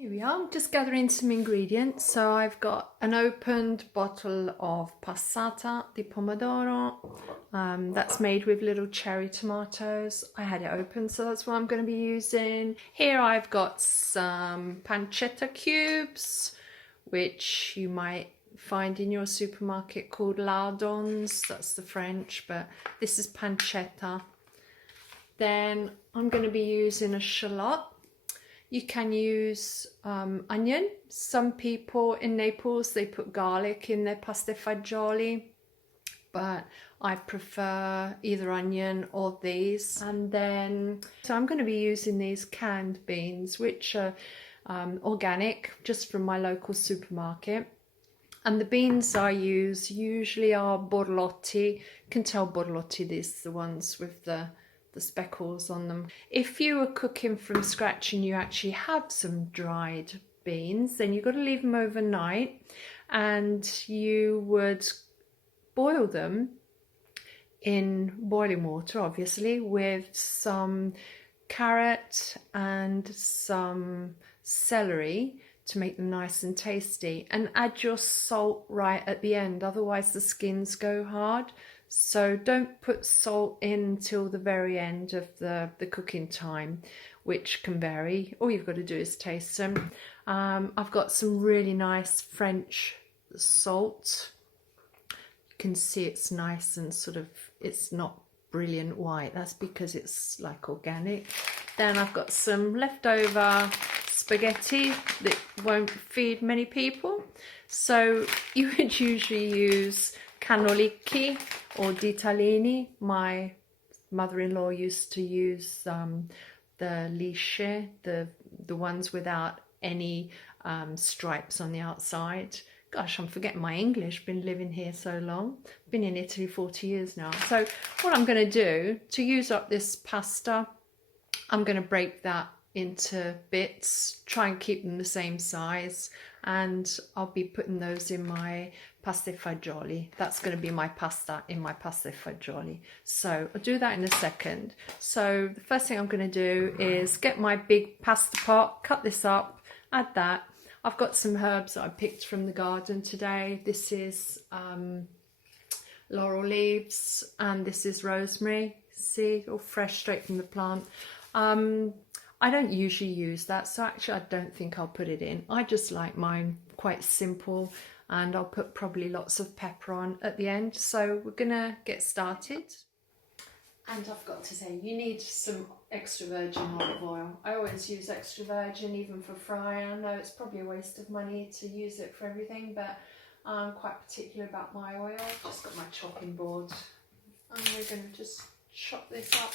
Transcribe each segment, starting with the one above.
Here we are, I'm just gathering some ingredients. So I've got an opened bottle of passata di pomodoro. That's made with little cherry tomatoes. I had it open, so that's what I'm going to be using. Here I've got some pancetta cubes, which you might find in your supermarket called lardons. That's the French, but this is pancetta. Then I'm going to be using a shallot. You can use onion. Some people in Naples, they put garlic in their pasta fagioli, but I prefer either onion or these. And then, so I'm going to be using these canned beans, which are organic, just from my local supermarket. And the beans I use usually are borlotti. You can tell borlotti, these are the ones with the speckles on them. If you are cooking from scratch and you actually have some dried beans, then you've got to leave them overnight, and you would boil them in boiling water, obviously, with some carrot and some celery to make them nice and tasty, and add your salt right at the end, otherwise the skins go hard. So don't put salt in till the very end of the cooking time, which can vary. All you've got to do is taste them. I've got some really nice French salt. You can see it's nice and sort of, it's not brilliant white. That's because it's like organic. Then I've got some leftover spaghetti that won't feed many people. So you would usually use cannolichi or ditalini. My mother-in-law used to use the lisce, the ones without any stripes on the outside. Gosh, I'm forgetting my English, been living here so long. Been in Italy 40 years now. So what I'm going to do, to use up this pasta, I'm going to break that into bits, try and keep them the same size, and I'll be putting those in my pasta fagioli. That's going to be my pasta in my pasta fagioli. So I'll do that in a second. So the first thing I'm going to do is get my big pasta pot, cut this up, add that. I've got some herbs that I picked from the garden today. This is laurel leaves, and this is rosemary. See, all fresh straight from the plant. I don't usually use that, so actually I don't think I'll put it in. I just like mine quite simple, and I'll put probably lots of pepper on at the end. So we're gonna get started. And I've got to say, you need some extra virgin olive oil. I always use extra virgin, even for frying. I know it's probably a waste of money to use it for everything, but I'm quite particular about my oil. I've just got my chopping board, and we're gonna just chop this up.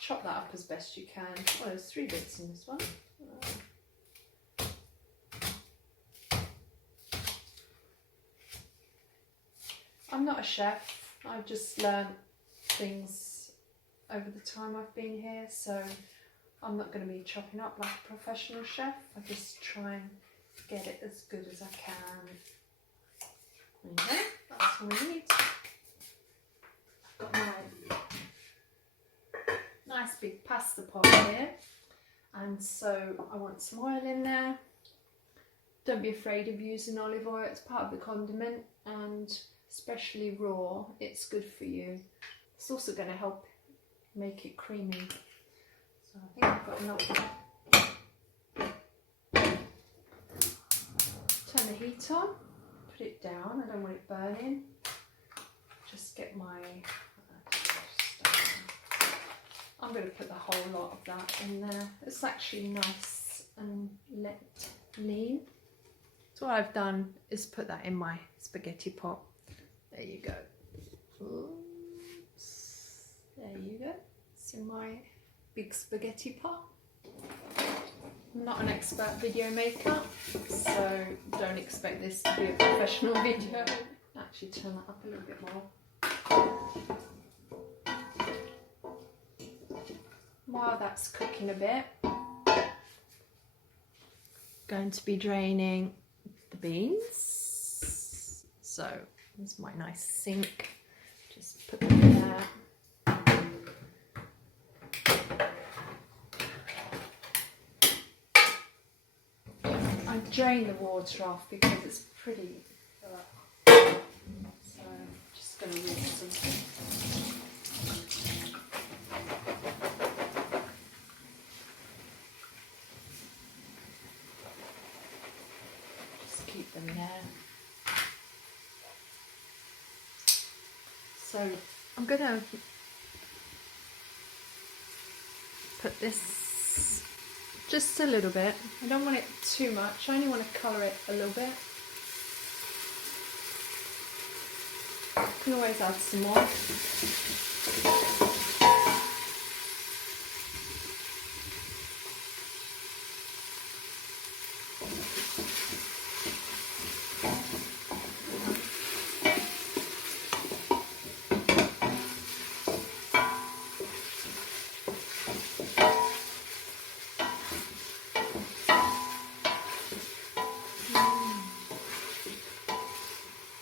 Chop that up as best you can. Oh, there's 3 bits in this one. I'm not a chef. I've just learned things over the time I've been here, so I'm not going to be chopping up like a professional chef. I just try and get it as good as I can. There you go. That's all we need. I've got my nice big pasta pot here, and so I want some oil in there. Don't be afraid of using olive oil, it's part of the condiment, and especially raw, it's good for you. It's also going to help make it creamy. So I think I've got enough. Turn the heat on, put it down, I don't want it burning. Just get my I'm going to put the whole lot of that in there. It's actually nice and lean. So what I've done is put that in my spaghetti pot. There you go. Oops. There you go. It's in my big spaghetti pot. I'm not an expert video maker, so don't expect this to be a professional video. Actually turn that up a little bit more. While that's cooking a bit, going to be draining the beans. So here's my nice sink. Just put them there. I drain the water off because it's pretty. So I'm just going to rinse some. Just keep them there. So I'm going to put this just a little bit. I don't want it too much. I only want to colour it a little bit. You can always add some more.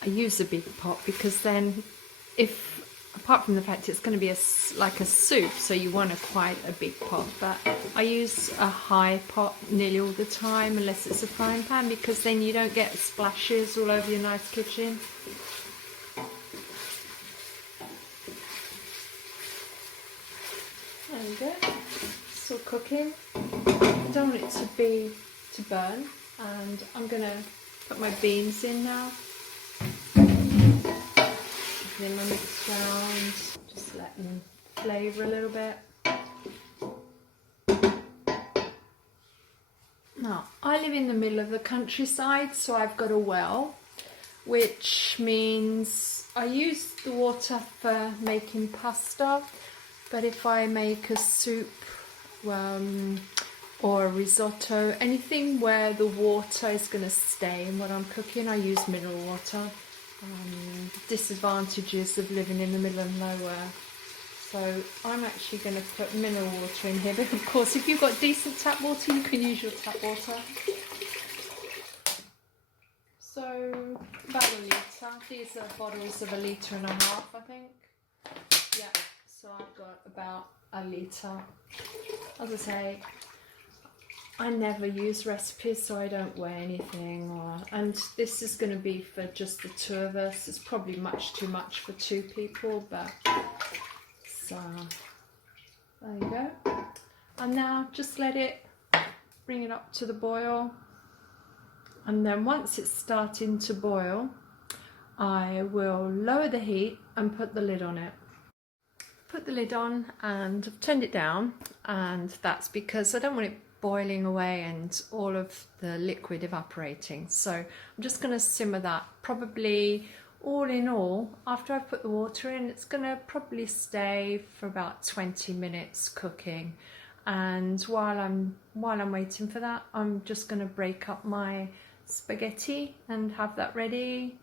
I use a big pot because then, apart from the fact it's going to be like a soup, so you want quite a big pot, but I use a high pot nearly all the time unless it's a frying pan, because then you don't get splashes all over your nice kitchen. There we go. Still cooking. I don't want it to burn, and I'm going to put my beans in now. Then I mix around, just let them flavour a little bit. Now, I live in the middle of the countryside, so I've got a well, which means I use the water for making pasta, but if I make a soup or a risotto, anything where the water is going to stay in what I'm cooking, I use mineral water. Disadvantages of living in the middle of nowhere. So I'm actually going to put mineral water in here, but of course if you've got decent tap water you can use your tap water. So about a litre. These are bottles of 1.5 litres, I think. Yeah, so I've got about a litre. As I say, I never use recipes, so I don't weigh anything, and this is going to be for just the two of us. It's probably much too much for 2 people, but so there you go. And now just let it bring it up to the boil, and then once it's starting to boil, I will lower the heat and put the lid on it. Put the lid on, and I've turned it down, and that's because I don't want it boiling away and all of the liquid evaporating. So I'm just going to simmer that. Probably all in all, after I've put the water in, it's going to probably stay for about 20 minutes cooking. And while I'm waiting for that, I'm just going to break up my spaghetti and have that ready.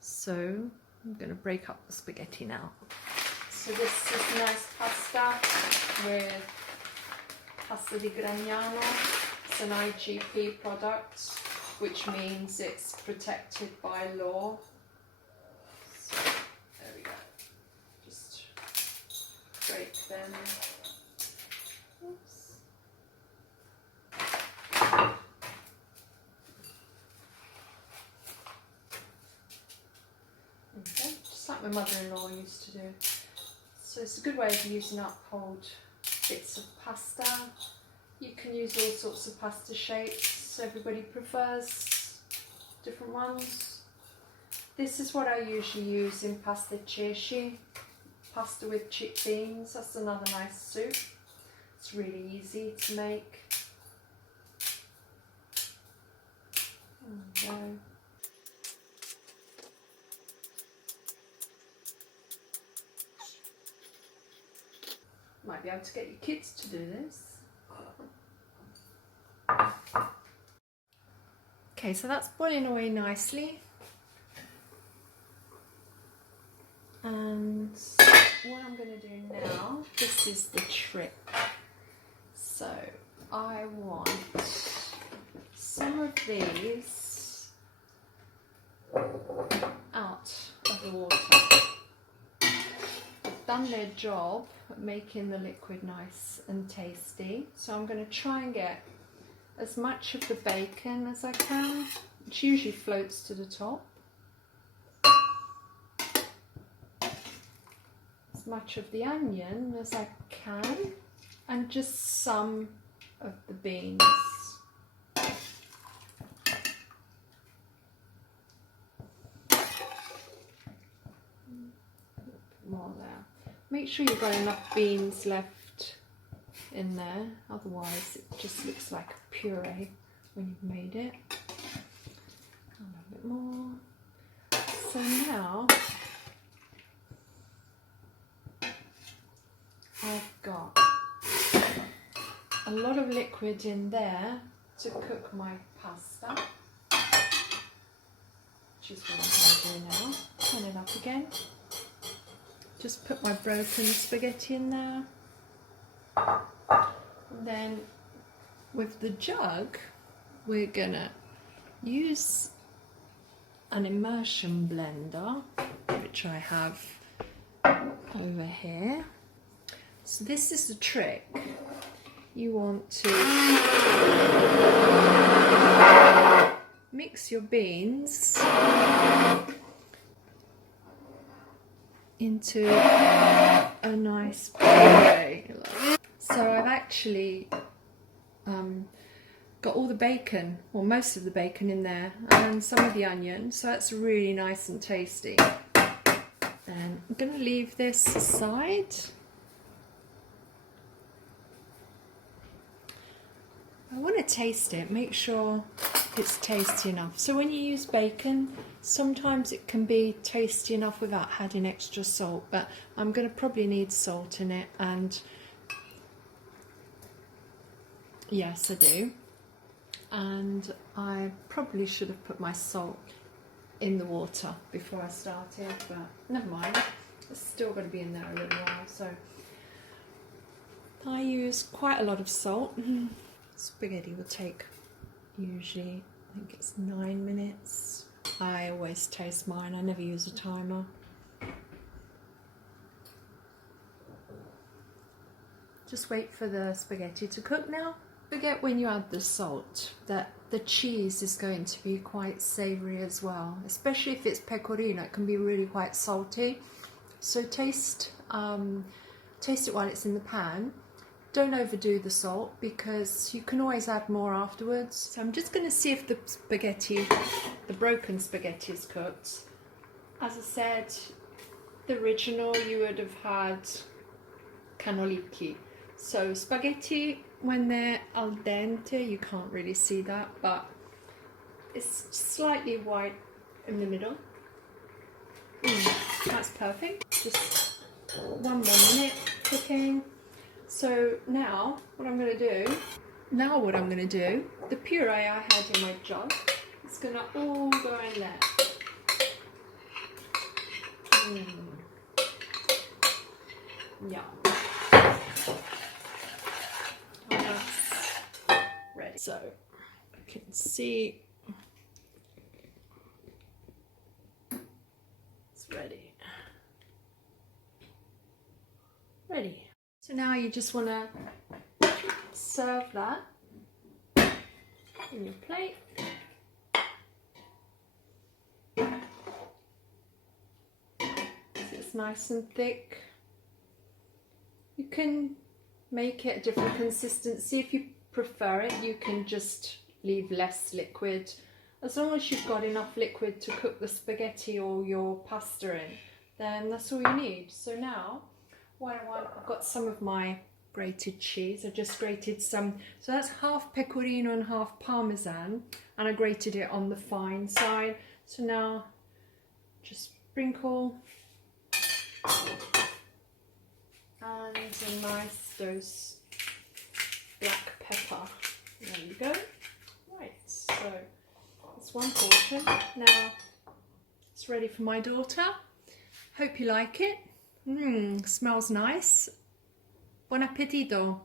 So I'm going to break up the spaghetti now. So this is nice pasta with pasta di Gragnano. It's an IGP product, which means it's protected by law. So, there we go. Just break them. Oops. Okay, just like my mother-in-law used to do. So it's a good way of using up old bits of pasta. You can use all sorts of pasta shapes. Everybody prefers different ones. This is what I usually use in pasta ceci, pasta with chicked beans. That's another nice soup. It's really easy to make. There we go. Might be able to get your kids to do this. Okay, so that's boiling away nicely. And what I'm going to do now, this is the trick. So I want some of these out of the water. I've done their job at making the liquid nice and tasty. So I'm going to try and get as much of the bacon as I can, which usually floats to the top. As much of the onion as I can, and just some of the beans. More there. Make sure you've got enough beans left in there, otherwise it just looks like a puree when you've made it. A little bit more. So now I've got a lot of liquid in there to cook my pasta, which is what I'm going to do now. Turn it up again. Just put my broken spaghetti in there. And then with the jug, we're gonna use an immersion blender, which I have over here. So this is the trick. You want to mix your beans into a nice puree. So I've actually got all the bacon, or most of the bacon in there, and some of the onion, so that's really nice and tasty. And I'm going to leave this aside. I want to taste it, make sure it's tasty enough. So when you use bacon, sometimes it can be tasty enough without adding extra salt, but I'm going to probably need salt in it, and yes, I do. And I probably should have put my salt in the water before I started, but never mind. It's still going to be in there a little while, so I use quite a lot of salt. Spaghetti will take usually, I think it's 9 minutes. I always taste mine, I never use a timer. Just wait for the spaghetti to cook now. Forget when you add the salt that the cheese is going to be quite savoury as well, especially if it's pecorino. It can be really quite salty. So taste it while it's in the pan. Don't overdo the salt because you can always add more afterwards. So I'm just going to see if the spaghetti, the broken spaghetti, is cooked. As I said, the original you would have had cannellini. So spaghetti, when they're al dente, you can't really see that, but it's slightly white in the middle. That's perfect. Just 1 more minute cooking. So now what I'm going to do, the puree I had in my jug, it's going to all go in there. Yeah. Ready. So you can see it's ready. Ready. So now you just want to serve that in your plate. So it's nice and thick. You can make it a different consistency if you prefer it. You can just leave less liquid. As long as you've got enough liquid to cook the spaghetti or your pasta in, then that's all you need. So now what I want, I've got some of my grated cheese. I just grated some, so that's half pecorino and half parmesan, and I grated it on the fine side. So now just sprinkle and a nice dose black pepper. There you go. Right, so that's one portion. Now it's ready for my daughter. Hope you like it. Smells nice. Buon appetito.